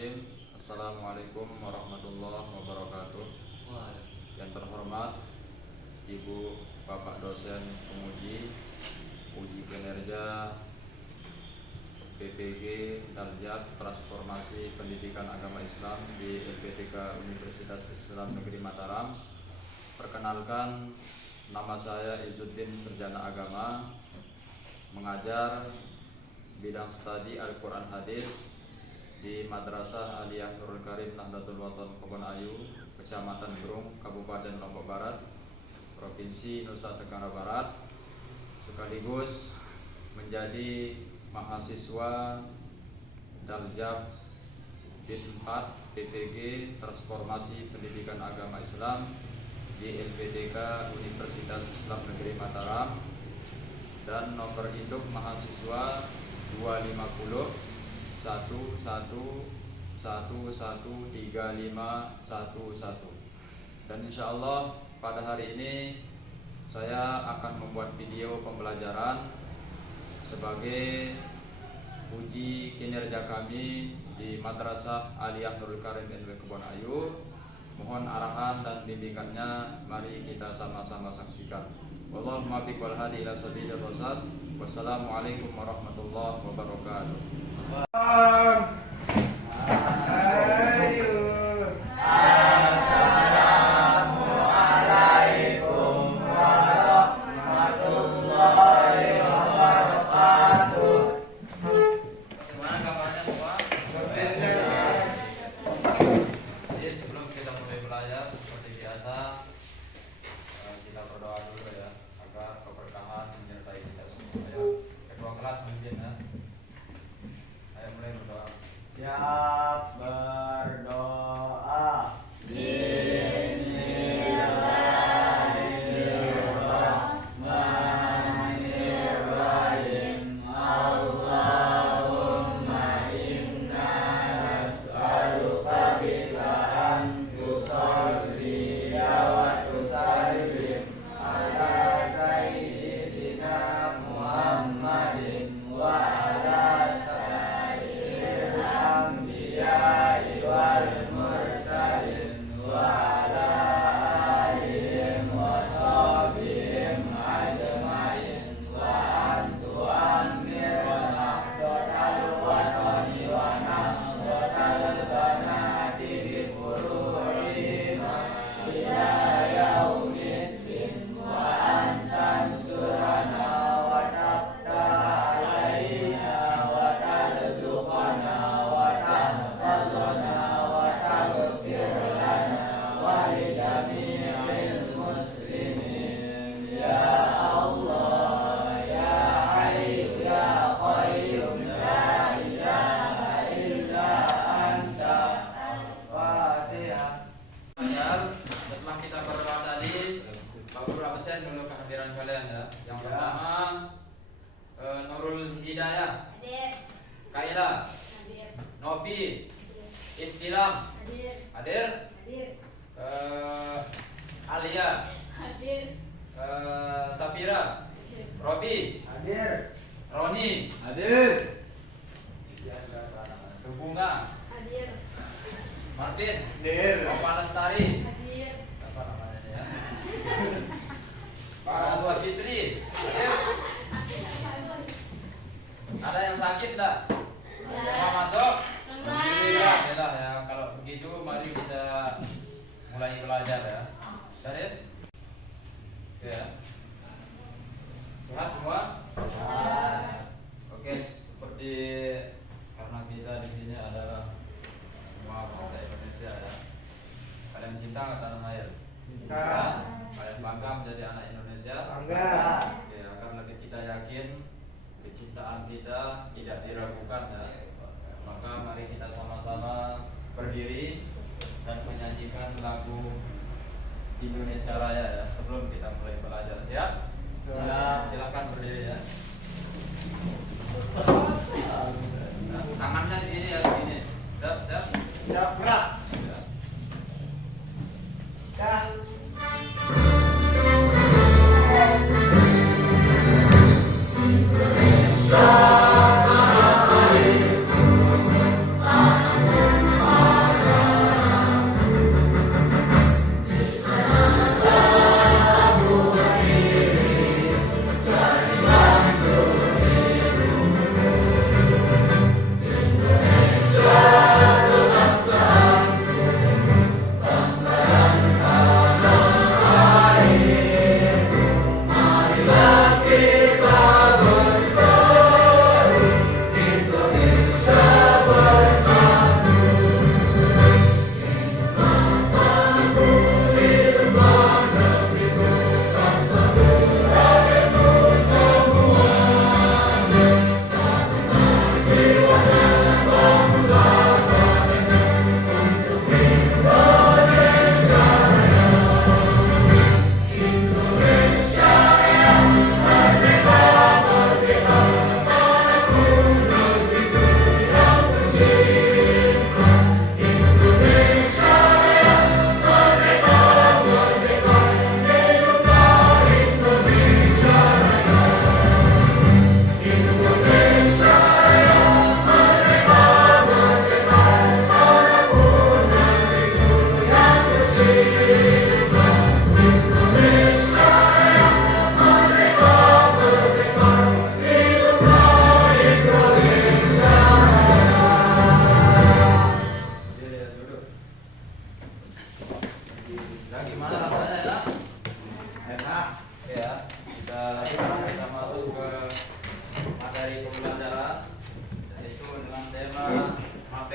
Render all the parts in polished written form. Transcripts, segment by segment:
Bismillahirrahmanirrahim. Assalamualaikum warahmatullahi wabarakatuh. Yang terhormat Ibu Bapak dosen penguji uji kinerja PPG Darjat Transformasi Pendidikan Agama Islam di LPTK Universitas Islam Negeri Mataram. Perkenalkan, nama saya Izzuddin Serjana Agama, mengajar bidang studi Al-Quran Hadis di Madrasah Aliyah Nurul Karim Nahdlatul Wathon Kebon-Ayu, Kecamatan Brung, Kabupaten Lombok Barat, Provinsi Nusa Tenggara Barat, sekaligus menjadi mahasiswa Darjat BIN 4 PPG Transformasi Pendidikan Agama Islam di LPTK Universitas Islam Negeri Mataram, dan nomor induk mahasiswa 250 11113511. Dan insya Allah pada hari ini saya akan membuat video pembelajaran sebagai uji kinerja kami di Madrasah Aliyah Nurul Karim NW Kebon-Ayu. Mohon arahan dan bimbingannya, mari kita sama-sama saksikan. Wallahul muwaffiq wal hadi ila sabilir rasyad. Wassalamualaikum warahmatullahi wabarakatuh. Assalamualaikum warahmatullahi wabarakatuh. Gimana kabarnya semua? Jadi sebelum kita mulai belajar seperti biasa, kita berdoa dulu ya, agar keberkahan menyertai kita semua ya. Kedua kelas mungkin ya. Ayo mulai berdoa. Siap berdoa. Bismillahirrahmanirrahim. Allahumma inna nas'aluka bika an tusalliya wa tusallim ala sayyidina Muhammadin wa ala sayyidil anbiya'i wal mursalin wa ala alihim wa sahbihim ajma'in wa antu amir nahdotal watani wa nahdotal banati bi furu'ihim ila yaumiddin wa antan surana wa tabda alaina wa tarzuqana wa tahfazana wa taghfir lana wa li jami'il muslimin ya Allah ya Hayyu ya Qayyum la ilaha illa anta. Al-Fatihah. Setelah kita berdoa tadi, Bapak absen dulu kehadiran kalian ya. Yang pertama, Nurul Hidayah, Kaila, Novi, Istilam, hadir. Alia, Safira, Robi, Hadir. Roni, Hadir. Bunga, Martin, Hadir. Bapak Lestari, apa namanya ya? Pak Fitri, hadir. Ada yang sakit enggak? Semua masuk? Alhamdulillah ya. Kalau begitu mari kita mulai belajar ya. Serius? Ya. Sehat semua? Oke, seperti karena kita di sini adalah semua bangsa Indonesia ya. Kalian cinta nggak tanah air? Cinta. Kalian bangga menjadi anak Indonesia? Bangga. Oke, agar lebih kita yakin kecintaan kita tidak diragukan ya. Maka mari kita sama-sama berdiri dan menyanyikan lagu Indonesia Raya ya sebelum kita mulai belajar. Siap? Ya, silakan berdiri ya. Tangannya di sini ya, begini. Siap, siap. Siap, gerak. Ya. Indonesia tanah air, tanah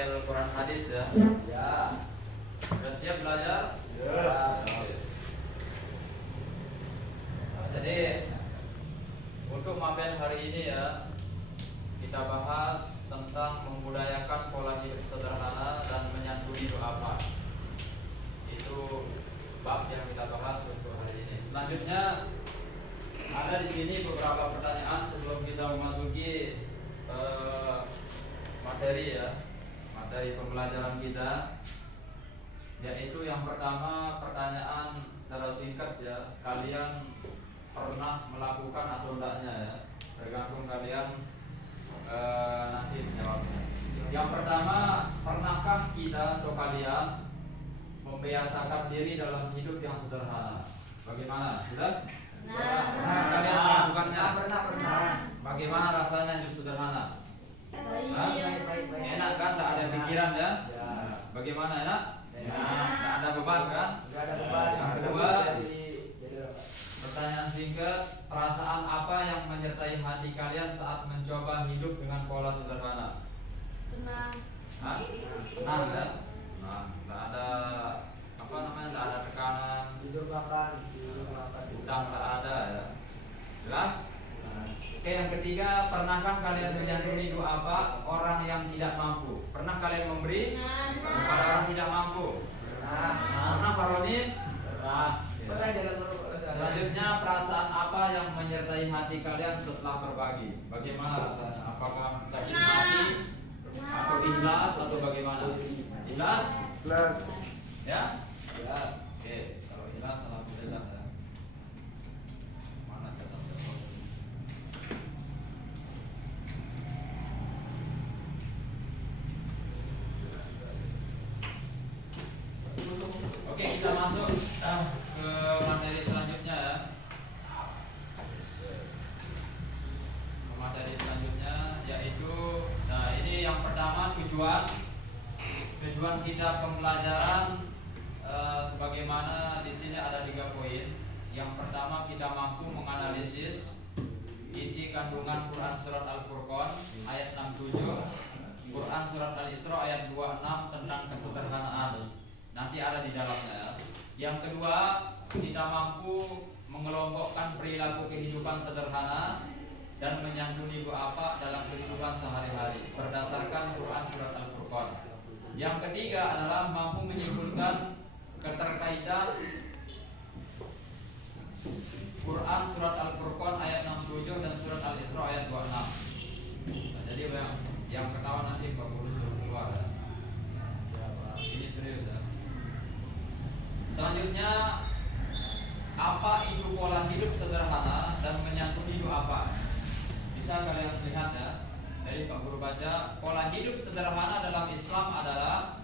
hafal Quran hadis ya. Ya. Sudah siap belajar? Ya. Oke. Nah, jadi untuk materi hari ini ya, kita bahas tentang membudayakan pola hidup sederhana dan menyantuni doa apa. Itu bab yang kita bahas untuk hari ini. Selanjutnya ada di sini beberapa pertanyaan sebelum kita memasuki materi ya, materi pembelajaran kita. Yaitu yang pertama, pertanyaan secara singkat ya, kalian pernah melakukan atau enggaknya ya, tergantung kalian nanti menjawabnya. Yang pertama, pernahkah kita atau kalian membiasakan diri dalam hidup yang sederhana? Bagaimana? Sudah? Pernah kalian melakukannya? Pernah. Bagaimana rasanya hidup sederhana? Hah? Baik. Enak kan? Tak ada pikiran ya? Ya. Bagaimana enak? Enak. Tak ada beban kan? Enggak ada beban. Yang kedua, jadi pertanyaan singkat, perasaan apa yang menyertai hati kalian saat mencoba hidup dengan pola sederhana? Hah? Tenang kan? Nah, tak ada apa namanya? Tak ada tekanan, tidur makan. utang tak ada ya. Jelas? Oke, yang ketiga, pernahkah kalian menyantuni doa apa orang yang tidak mampu? Pernah kalian memberi kepada orang tidak mampu? Pernah Pak Roni? Pernah. Ya. Pernah jalan Selanjutnya, perasaan apa yang menyertai hati kalian setelah berbagi? Bagaimana rasanya? Apakah sakit hati atau ikhlas atau bagaimana? Ikhlas? Ya? Ya. Oke, kalau ikhlas alhamdulillah ya. Mana kesampean? Oke, kita masuk ke materi selanjutnya ya. Ke materi selanjutnya yaitu, nah ini yang pertama, tujuan kita pembelajaran sebagaimana di sini ada 3 poin. Yang pertama, kita mampu menganalisis isi kandungan Quran surat Al-Furqan ayat 67, Quran surat Al-Isra ayat 26 tentang kesederhanaan. Nanti ada di dalamnya ya. Yang kedua, kita mampu mengelompokkan perilaku kehidupan sederhana dan menyantuni doa apa dalam kehidupan sehari-hari berdasarkan Quran surat Al-Furqan. Yang ketiga adalah mampu menyimpulkan keterkaitan Quran surat Al-Furqan ayat 67 dan surat Al-Isra ayat 26. Nah, jadi yang ketawa nanti Pak Guru suruh keluar ya. Ini serius ya. Selanjutnya, apa itu pola hidup sederhana dan menyantuni doa apa? Bisa kalian lihat ya. Dari Pak Guru baca, pola hidup sederhana dalam Islam adalah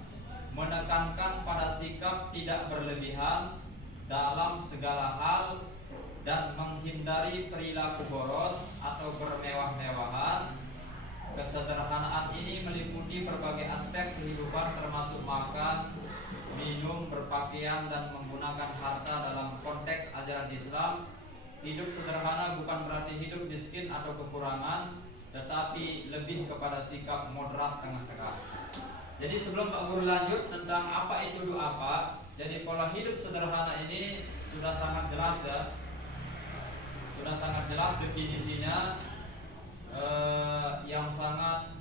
menekankan pada sikap tidak berlebihan dalam segala hal dan menghindari perilaku boros atau bermewah-mewahan. Kesederhanaan ini meliputi berbagai aspek kehidupan termasuk makan, minum, berpakaian, dan menggunakan harta dalam konteks ajaran Islam. Hidup sederhana bukan berarti hidup miskin atau kekurangan, tetapi lebih kepada sikap moderat tengah-tengah. Jadi sebelum Pak Guru lanjut tentang apa itu doa apa, jadi pola hidup sederhana ini sudah sangat jelas ya. Sudah sangat jelas definisinya, yang sangat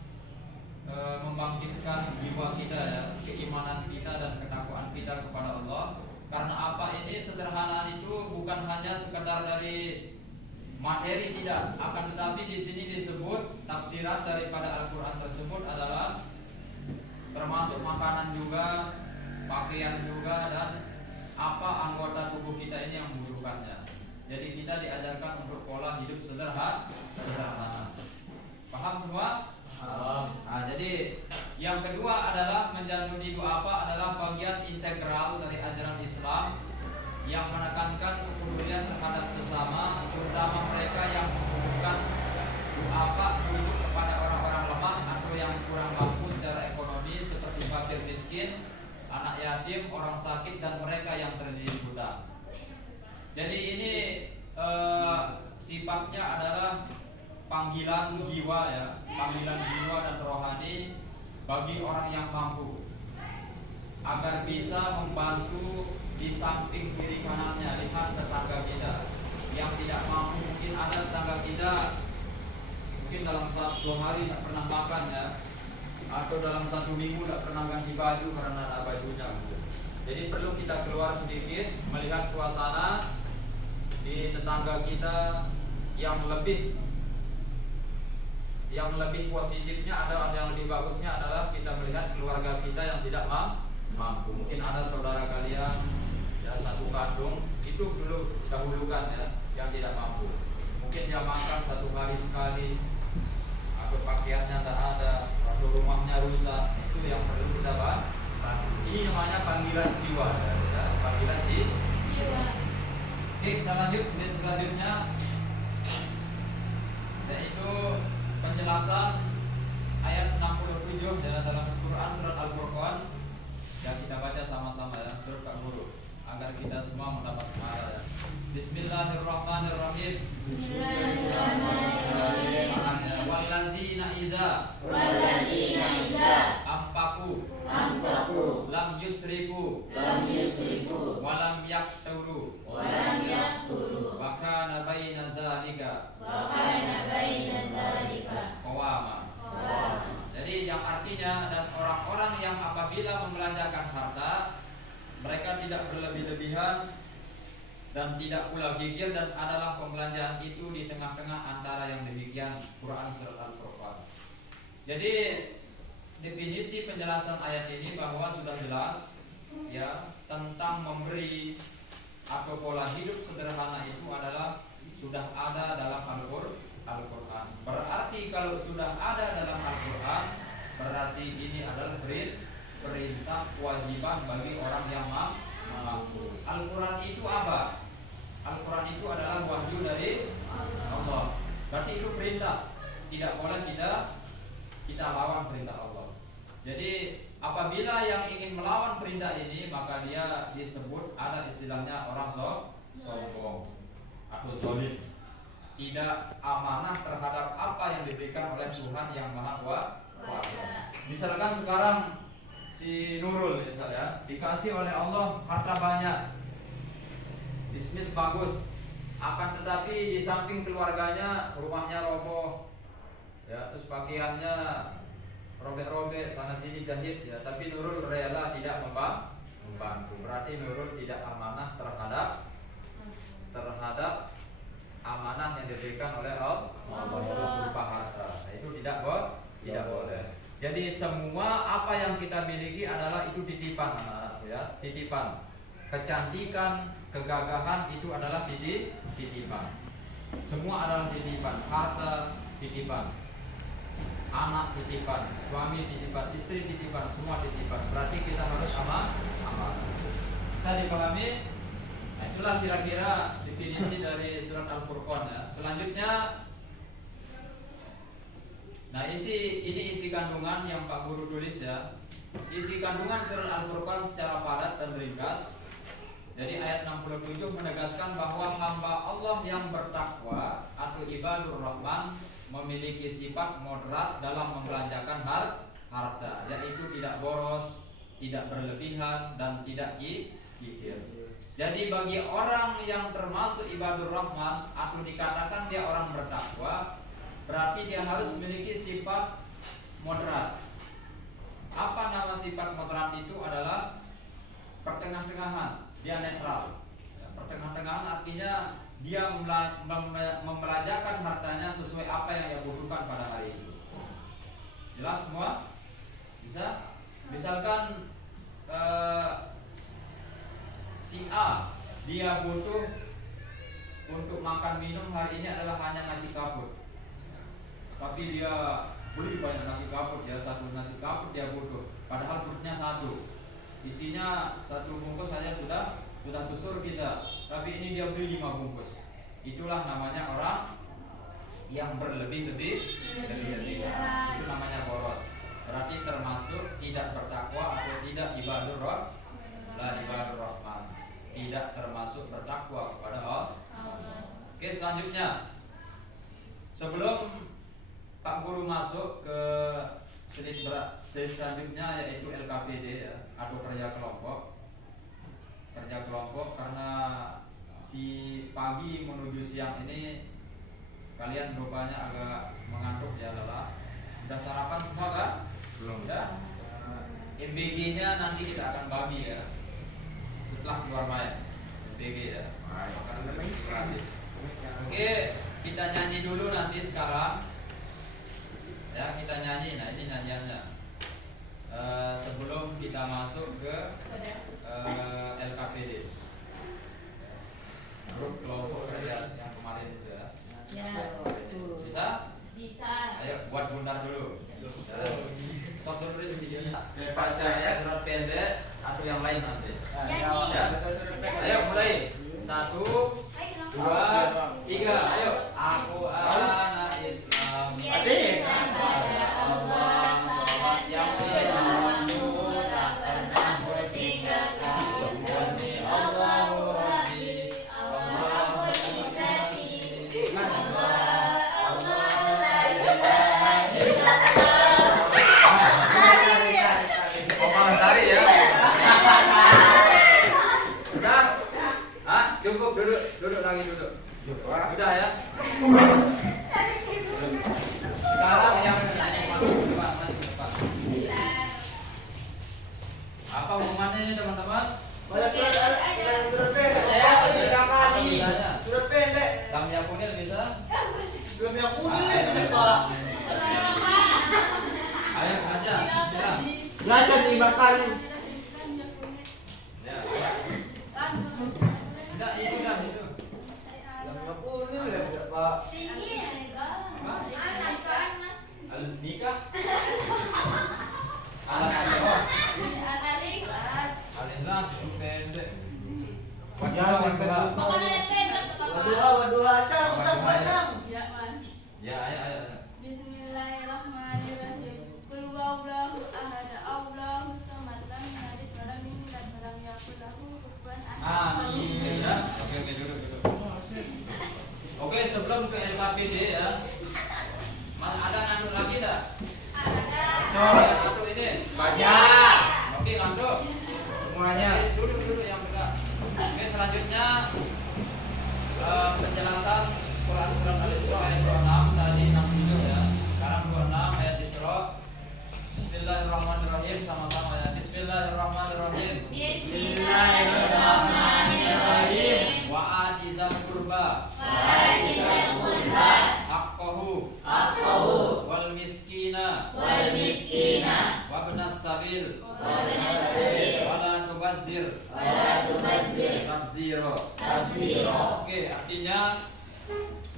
membangkitkan jiwa kita ya, keimanan kita dan ketakwaan kita kepada Allah. Karena apa ini sederhana itu bukan hanya sekedar dari materi, tidak, akan tetapi di sini disebut tafsiran daripada Al-Qur'an tersebut adalah termasuk makanan juga, pakaian juga, dan apa anggota tubuh kita ini yang membutuhkannya. Jadi kita diajarkan untuk pola hidup sederhana. Paham semua? Nah, jadi yang kedua adalah menjadi doa apa adalah bagian integral dari ajaran Islam yang menekankan kepedulian terhadap sesama, terutama mereka yang membutuhkan. Doa apa merujuk kepada orang-orang lemah atau yang kurang mampu secara ekonomi seperti fakir miskin, anak yatim, orang sakit, dan mereka yang terlilit hutang. Jadi ini sifatnya adalah panggilan jiwa ya, panggilan jiwa dan rohani bagi orang yang mampu agar bisa membantu di samping kiri kanannya. Lihat tetangga kita yang tidak mampu, mungkin ada tetangga kita mungkin dalam 1 hari tidak pernah makan ya, atau dalam 1 minggu tidak pernah ganti baju karena ada bajunya. Jadi perlu kita keluar sedikit melihat suasana di tetangga kita yang lebih positifnya ada, yang lebih bagusnya adalah kita melihat keluarga kita yang tidak mampu. Mungkin ada saudara kalian ya satu kandung, itu dulu dahulukan ya, yang tidak mampu. Mungkin dia makan 1 hari sekali, atau pakaiannya tidak ada, atau rumahnya rusak. Itu yang perlu kita bantu. Ini namanya panggilan jiwa ya, panggilan jiwa. Oke, kita lanjut slide selanjutnya, yaitu penjelasan ayat 67 ya, dalam Quran surat Al-Furqan. Ya, kita baca sama-sama ya, menurut Pak Guru, agar kita semua mendapat pahala ya. Bismillahirrahmanirrahim. Bismillahirrahmanirrahim. Wallazina iza ampaku lam yusriku walam yakturu wa kana baina zalika qawama. Jadi yang artinya, dan orang-orang yang apabila membelanjakan harta, mereka tidak berlebih-lebihan dan tidak pula gigil, dan adalah pembelanjaan itu di tengah-tengah antara yang demikian. Quran surat Al-Furqan. Jadi definisi penjelasan ayat ini bahwa sudah jelas ya, tentang memberi atau pola hidup sederhana itu adalah sudah ada dalam Al-Quran. Berarti kalau sudah ada dalam Al-Quran, berarti ini adalah perintah kewajiban bagi orang yang mampu. Al-Quran itu apa? Al-Quran itu adalah wahyu dari Allah. Berarti itu perintah. Tidak boleh kita lawan perintah Allah. Jadi apabila yang ingin melawan perintah ini, maka dia disebut, ada istilahnya orang sombong atau zalim, tidak amanah terhadap apa yang diberikan oleh Tuhan yang Maha Kuasa. Misalkan sekarang si Nurul misalnya dikasih oleh Allah harta banyak, bisnis bagus, akan tetapi di samping keluarganya rumahnya roboh ya, terus pakaiannya robek-robek sana sini jahit ya, tapi Nurul rela tidak membantu. Berarti Nurul tidak amanah terhadap amanah yang diberikan oleh Allah berupa harta. Nah, itu tidak boleh. Jadi semua apa yang kita miliki adalah itu titipan anak-anak ya, titipan. Kecantikan, kegagahan itu adalah titipan. Semua adalah titipan. Harta titipan, anak titipan, suami titipan, istri titipan, semua titipan. Berarti kita harus amanah. Bisa dipahami? Nah, itulah kira-kira definisi dari surat Al-Furqan ya. Selanjutnya, nah ini isi kandungan yang Pak Guru tulis ya. Isi kandungan surat Al-Furqan secara padat dan ringkas. Jadi ayat 67 menegaskan bahwa hamba Allah yang bertakwa atau ibadur rahman memiliki sifat moderat dalam membelanjakan harta, yaitu tidak boros, tidak berlebihan, dan tidak kikir. Jadi bagi orang yang termasuk ibadur rahman atau dikatakan dia orang bertakwa, berarti dia harus memiliki sifat moderat. Apa nama sifat moderat itu? Adalah pertengah-tengahan, dia netral ya, pertengah-tengahan artinya dia membelanjakan hartanya sesuai apa yang dia butuhkan pada hari itu. Jelas semua? Bisa? Misalkan si A, dia butuh untuk makan minum hari ini adalah hanya nasi kapur, tapi dia beli banyak nasi kapur ya, satu nasi kapur dia butuh, padahal perutnya satu, isinya 1 bungkus saja sudah besar kita, tapi ini dia beli 5 bungkus. Itulah namanya orang yang berlebih-lebihan. Itu namanya boros. Berarti termasuk tidak bertakwa atau tidak ibadur rahman, tidak termasuk bertakwa kepada Allah. Oke, selanjutnya, sebelum Pak Guru masuk ke selanjutnya yaitu LKPD ya, atau kerja kelompok. Kerja kelompok karena si pagi menuju siang ini kalian rupanya agak mengantuk ya, lelah. Udah sarapan semua kan? Belum. Ya. MBG-nya nanti kita akan bagi ya setelah keluar main. MBG ya. Makanan gratis. Oke, kita nyanyi dulu nanti sekarang. Ya, kita nyanyi. Nah, ini nyanyiannya. Sebelum kita masuk ke LKPD. Kelompok kerja yang kemarin itu ya. Bisa? Bisa. Ayo buat bundar dulu. Stop dulu sedikit. Baca ya surat pendek atau yang lain nanti. Nyanyi. Ya. Ayo mulai. 1, 2, 3. Ayo. Aku anak Islam. Adik. Kepada Allah, salat yang Muhammad tak pernah bertinggalkan. Demi Allahu Rabbi, Allah berhijrati. Allah la ilaha illallah. Omong sari ya. Sudah? Hah? Cukup duduk lagi duduk. Sudah ya. Sekarang yang depan. Apa hukumannya ini teman-teman? Surat pendek. Lam yakunil bisa? Belum yang kuning nih, Pak. Ayo aja. Bismillah. Belajar 5 kali. Ya. Enggak, itu dah itu. Yang kuning ya, Pak. Al nikah. Al-Ikhlas. Al-Ikhlas itu pendek. Waduh. Waduh, acar, ucap. Ya, ayo. Bismillahirrahmanirrahim. Qul huwallahu ahad, Allahu samad, lam yalid wa lam yulad wa lam yakul lahu kufuwan ahad. Amin. Ya. Oke, duduk. Oke, sebelum ke LKPD ya. Mas ada ngantuk lagi tak? Ada. Ngantuk ini. Banyak. Oke, ngantuk. Semuanya. Duduk yang dekat. Oke, selanjutnya penjelasan Quran surat Al-Isra ayat 26 tadi 67 ya. Sekarang 26 ayat Isra. Bismillahirrahmanirrahim, sama-sama ya. Bismillahirrahmanirrahim. Bismillahirrahmanirrahim. Wa atizal qurba haqqahu wal miskina wa ibnas sabil wala tubazzir tabzira. Oke, artinya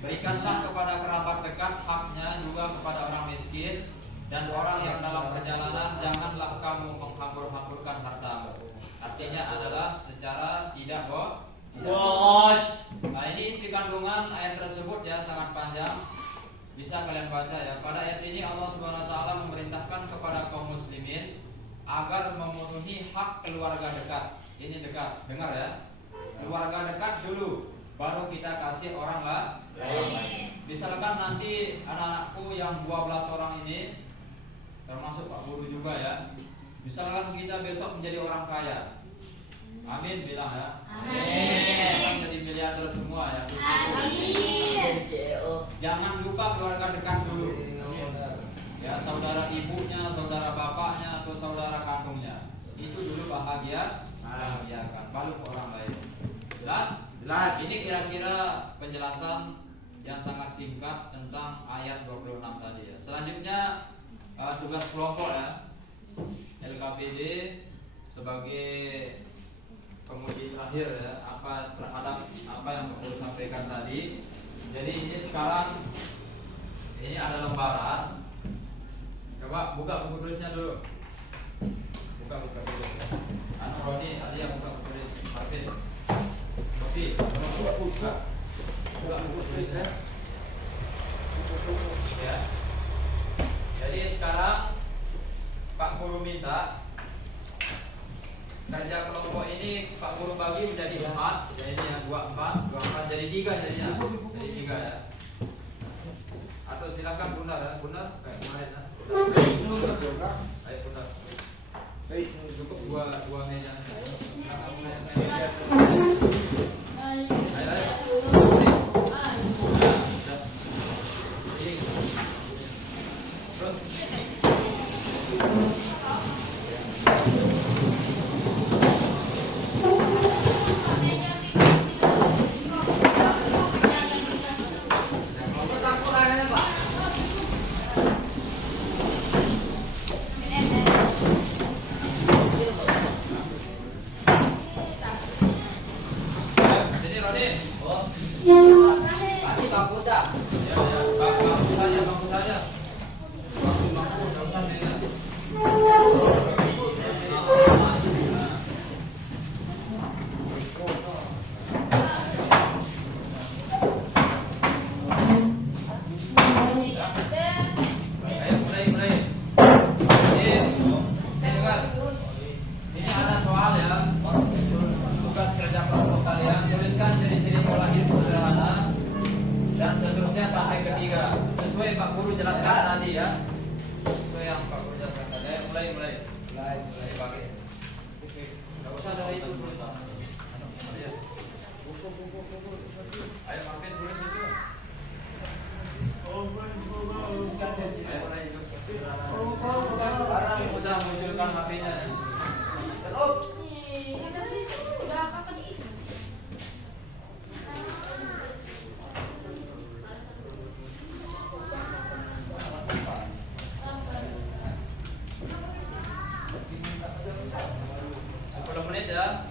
berikanlah kepada kerabat dekat haknya, juga kepada orang miskin dan orang yang dalam perjalanan, janganlah kamu menghambur-hamburkan hartamu. Artinya adalah secara tidak Bos. Nah, ini isi kandungan ayat tersebut ya, sangat panjang. Bisa kalian baca ya. Pada ayat ini Allah Subhanahu wa taala memerintahkan kepada kaum muslimin agar memenuhi hak keluarga dekat. Ini dekat, dengar ya. Keluarga dekat dulu, baru kita kasih orang lain. Misalkan nanti anak-anakku yang 12 orang ini, termasuk Pak Guru juga ya. Misalkan kita besok menjadi orang kaya. Amin, bilang ya. Amin. Jadi miliarder semua ya. Amin. Jangan lupa keluarga dekat dulu. Ya, saudara ibunya, saudara bapaknya, atau saudara kandungnya. Itu dulu bahagiakan, baru ke orang lain. Jelas? Ini kira-kira penjelasan yang sangat singkat tentang ayat 26 tadi ya. Selanjutnya tugas kelompok ya. LKPD sebagai penguji terakhir ya, apa terhadap apa yang perlu sampaikan tadi. Jadi ini sekarang ini ada lembaran. Coba buka buku tulisnya dulu. Buka dulu. Anu Roni, ada yang buka buku tulis. Martin. Oke, buka buku tulisnya. Ya. Jadi sekarang Pak Guru minta kerja kelompok ini Pak Guru bagi menjadi 4, jadi ini yang 24 jadi 3 jadinya. Jadi 3 ya. Atau silakan Bunda ya, Bunda kayak kemarin ya. Ayo putar. Cukup dua meja. Ayo. Ini Roni. Oh. Aku takut dah. Ya, bangku saja, bangku saja. Bangku, enggak usah meja. Ayo mulai. Ini dengar. Ini ada soal ya. Tugas kerja kelompok kalian tuliskan ciri-ciri pola hidup sederhana dan seterusnya sampai ketiga. Sesuai Pak Guru jelaskan tadi ya. Sesuai yang Pak Guru jelaskan tadi. Ayo mulai. Mulai pakai. Enggak usah ada itu tulisan. Ayo Marvin tulis itu. Ayo mulai. Bisa munculkan HP-nya. Menit ya.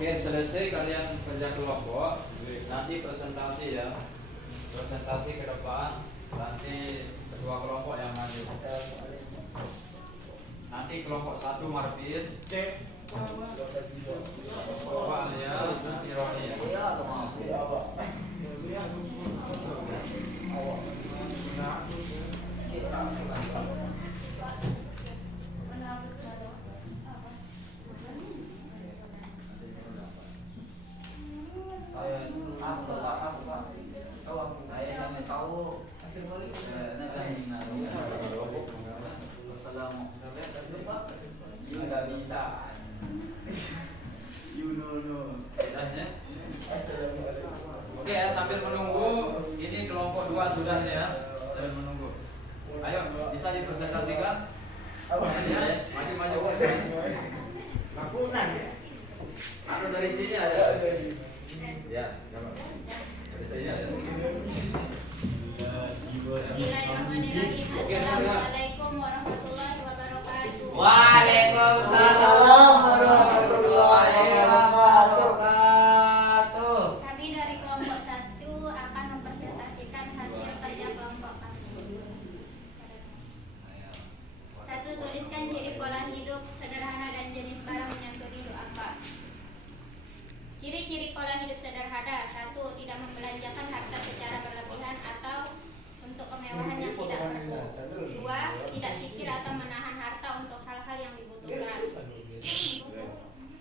Oke, selesai kalian kerja kelompok. Nanti presentasi ya. Presentasi ke depan. Nanti kedua kelompok yang maju. Nanti kelompok 1 Marvin, kelompok Alia, nanti Roni ya. Oke ya, sambil menunggu ini kelompok 2 sudah ini ya. Sambil menunggu. Ayo, bisa dipresentasikan? Ya, maju. Lakukan ya. Anu dari sini ada. Ya, coba. Dari sini ada. Bismillahirrahmanirrahim. Assalamualaikum warahmatullahi wabarakatuh. Waalaikumsalam warahmatullahi wabarakatuh. Kami dari kelompok 1 akan mempresentasikan hasil kerja kelompok kami. 1. Tuliskan ciri pola hidup sederhana dan jenis barang menyantuni hidup apa. Ciri-ciri pola hidup sederhana. 1. Tidak membelanjakan harta secara berlebihan atau untuk kemewahan yang tidak perlu. 2. Tidak pikir atau menahan harta untuk hal-hal yang dibutuhkan.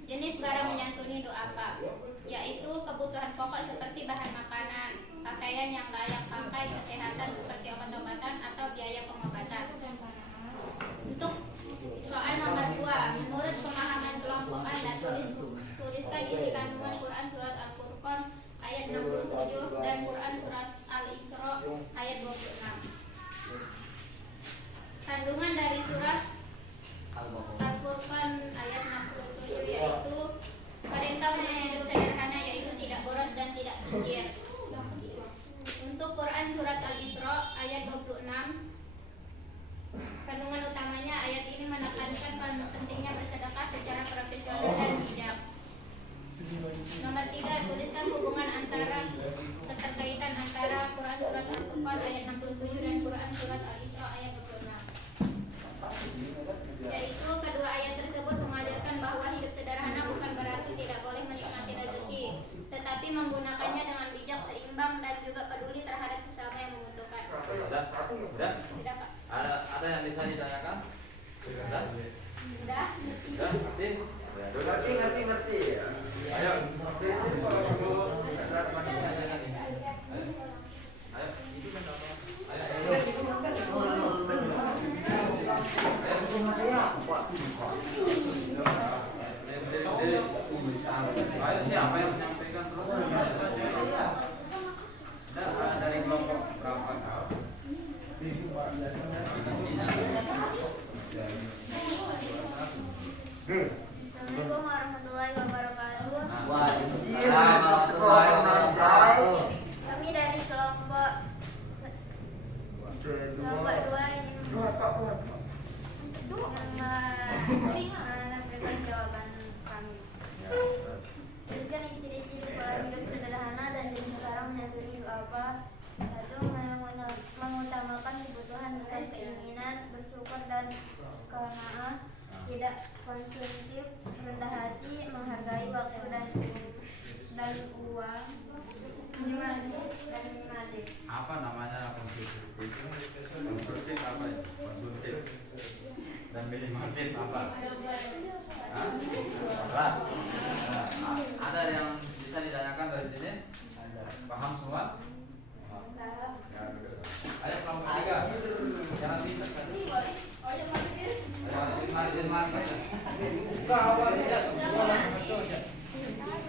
Jenis barang menyantuni hidup apa? Yaitu kebutuhan pokok seperti bahan makanan, pakaian yang layak pakai suplai kesehatan seperti obat-obatan atau biaya pengobatan. Untuk soal nomor 2, menurut pemahaman kelompok Anda, tuliskan isi kandungan Quran Surat Al-Furqan ayat 67 dan Quran Surat Al-Isra ayat 26. Kandungan dari surat Al-Furqan ayat 67 yaitu perintah untuk hidup sederhana, yaitu tidak boros dan tidak kikir. Untuk Quran Surat Al-Isra ayat 26, kandungan utamanya ayat ini menekankan pentingnya bersedekah secara profesional dan bijak. Nomor 3, tuliskan hubungan antara keterkaitan antara Quran Surat Al-Furqan ayat 67 dan Quran Surat Al-Isra ayat 26. Yaitu kedua ayat tersebut mengajarkan bahwa hidup sederhana bukan berarti tidak boleh menikmati rezeki, tetapi menggunakannya dengan bijak, seimbang, dan juga peduli terhadap sesama yang membutuhkan. Sudah? Tidak, Pak. Ada yang bisa ditanyakan? Sudah? Sudah. Sudah? Ngerti. Ayo. Ayo, siapa yang menyampaikan terus? Dari kelompok berapa? Assalamualaikum warahmatullahi wabarakatuh. Waalaikumsalam warahmatullahi wabarakatuh. Kami dari kelompok 2 ingin menampilkan jawaban kami. Tuliskan ciri-ciri pola hidup sederhana dan jenis barang menyantuni itu apa? 1. Mengutamakan kebutuhan bukan keinginan, bersyukur dan qanaah, tidak konsumtif, rendah hati, menghargai waktu dan uang, minimalis. Apa namanya konsumtif? Konsumtif apa ya? Konsumtif dan minimatif apa? Hah? Ada yang bisa ditanyakan dari sini? Paham semua? Ya, ayo kelompok 3. Yang sini. Ayo, mari.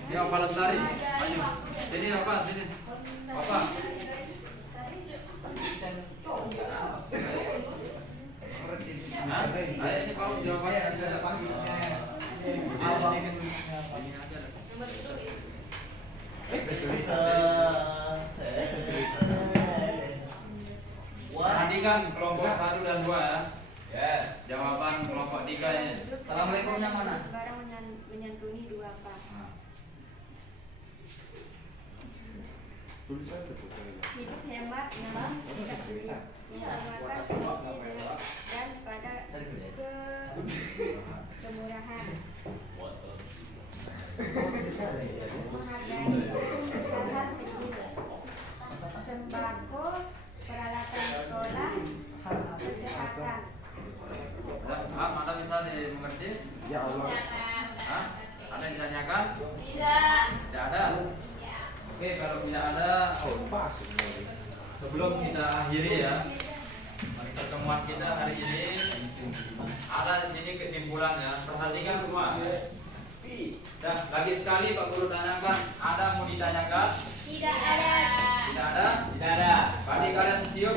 Ini apa Lestari? Ayo. Sini apa? Sini. Apa? Hah? Ayo ini Pak jawabannya. Perhatikan kelompok 1 dan 2 ya. Yes. Jawaban kelompok 3 ini. Assalamualaikum yang mana? Barang menyantuni 2 apa? Hidup hemat, nyaman, tidak beli, mengutamakan fungsi dan pada kemurahan, menghargai hal kecil, sembako, peralatan sekolah, kesehatan. Anda bisa dimengerti? Ya Allah. Hah? Ada yang ditanyakan? Tidak. Tidak ada? Oke, kalau tidak ada, sebelum kita akhiri ya pertemuan kita hari ini, ada di sini kesimpulannya. Perhatikan semua. Dan lagi sekali Pak Guru tanyakan, ada mau ditanyakan? Tidak ada. Tidak ada? Tidak ada. Tadi kalian siap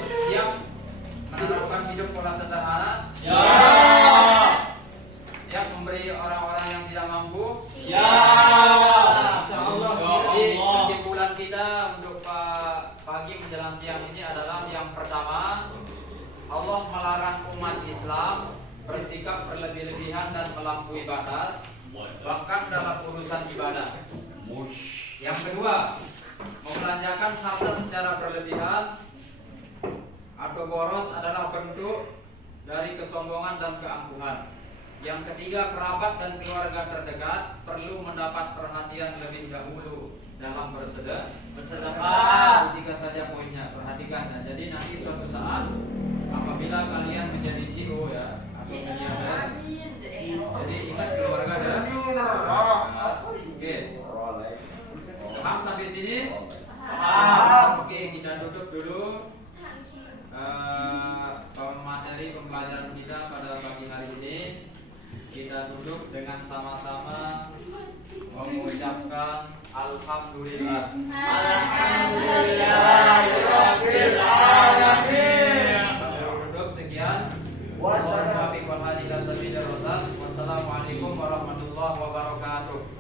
menerapkan hidup pola sederhana? Siap. Siap memberi orang-orang yang tidak mampu? Siap. Jadi kesimpulan kita untuk pagi menjelang siang ini adalah yang pertama, Allah melarang umat Islam bersikap berlebih-lebihan dan melampaui batas, bahkan dalam urusan ibadah. Yang kedua, membelanjakan harta secara berlebihan atau boros adalah bentuk dari kesombongan dan keangkuhan. Yang ketiga, kerabat dan keluarga terdekat perlu mendapat perhatian lebih dahulu dalam bersedekah. Tiga saja poinnya, perhatikan ya. Jadi nanti suatu saat apabila kalian menjadi CEO ya, atau miliarder, jadi ingat keluarga dan oke. Paham sampai sini? Paham. Oke, kita duduk dulu. kita duduk dengan sama-sama mengucapkan Alhamdulillah. Alhamdulillahirabbil alamin. Duduk sekian. Wassalamualaikum warahmatullahi wabarakatuh.